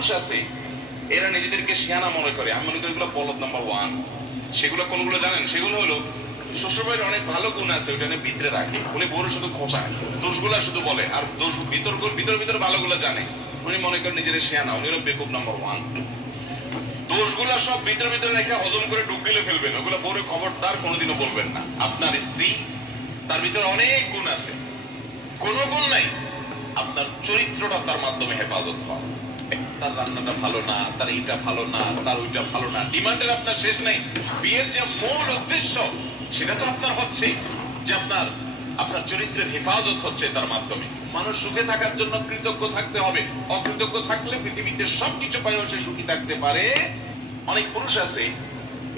পুরুষ আছে এরা নিজেদেরকে শিয়ানা মনে করে, আমি মনে করি এগুলো বলদ নাম্বার ওয়ান। সেগুলো কোনগুলো জানেন? সেগুলো হলো শ্বশুরবাড়ির অনেক ভালো গুণ আছে ওটা ভিতরে রাখে, উনি বড় শুধু খোঁচায়, দোষগুলা শুধু বলে, আর দোষ ভিতর ভিতর ভালোগুলো জানে। উনি মনে করেন নিজের শিয়ানা, উনি হলো বেকুব নাম্বার ওয়ান। দোষগুলা সব ভিতর রেখে হজম করে ডুব গিলে ফেলবেন, ওগুলো বড় খবরদার কোনোদিনও বলবেন না। আপনার স্ত্রী, তার ভিতরে অনেক গুণ আছে, কোন গুণ নাই, আপনার চরিত্রটা তার মাধ্যমে হেফাজত হয়। তার রান্নাটা ভালো না, তার এইটা ভালো না, তার ওইটা ভালো না, ডিমান্ডের আপনার শেষ নেই। বিয়ের যে মূল উদ্দেশ্য সেটা তো আপনার হচ্ছে যে আপনার চরিত্রের হেফাজত হচ্ছে তার মাধ্যমে। মানুষ সুখে থাকার জন্য কৃতজ্ঞ থাকতে হবে, অকৃতজ্ঞ থাকলে পৃথিবীতে সবকিছু পাইও সে সুখী থাকতে পারে। অনেক পুরুষ আছে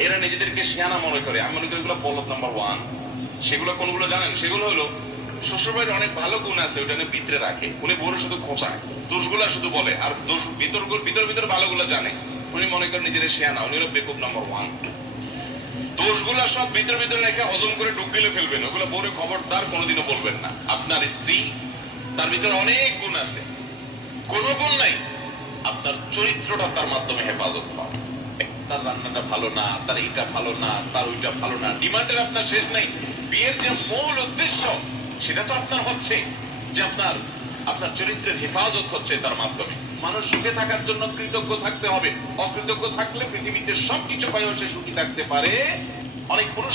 এরা নিজেদেরকে শিয়ানা মনে করে, আমি মনে করি এগুলো বলদ নাম্বার ওয়ান। সেগুলো কোনগুলো জানেন? সেগুলো হলো শ্বশুরবাড়ির অনেক ভালো গুণ আছে ওটা ভিতরে রাখে, উনি বড় শুধু খোঁচায়, দোষগুলা শুধু বলে, আর দোষ ভিতর ভালোগুলো জানে। উনি মনে করেন নিজের শিয়ানা, উনি হলো বেকুব নাম্বার ওয়ান। দোষগুলা সব ভিতর রেখে হজম করে ডুব গিলে ফেলবেন, ওগুলো বড় খবরদার কোনোদিনও বলবেন না। আপনার স্ত্রী, তার ভিতরে অনেক গুণ আছে, কোন গুণ নাই, আপনার চরিত্রটা তার মাধ্যমে হেফাজত হয়। তার রান্নাটা ভালো না, তার এইটা ভালো না, তার ওইটা ভালো না, ডিমান্ডের আপনার শেষ নাই। বিয়ের যে মূল উদ্দেশ্য সেটা তো আপনার হচ্ছে যে আপনার চরিত্রের হেফাজত হচ্ছে তার মাধ্যমে। মানুষ সুখে থাকার জন্য কৃতজ্ঞ থাকতে হবে, অকৃতজ্ঞ থাকলে পৃথিবীতে সবকিছু পাইও সে সুখী থাকতে পারে। অনেক পুরুষ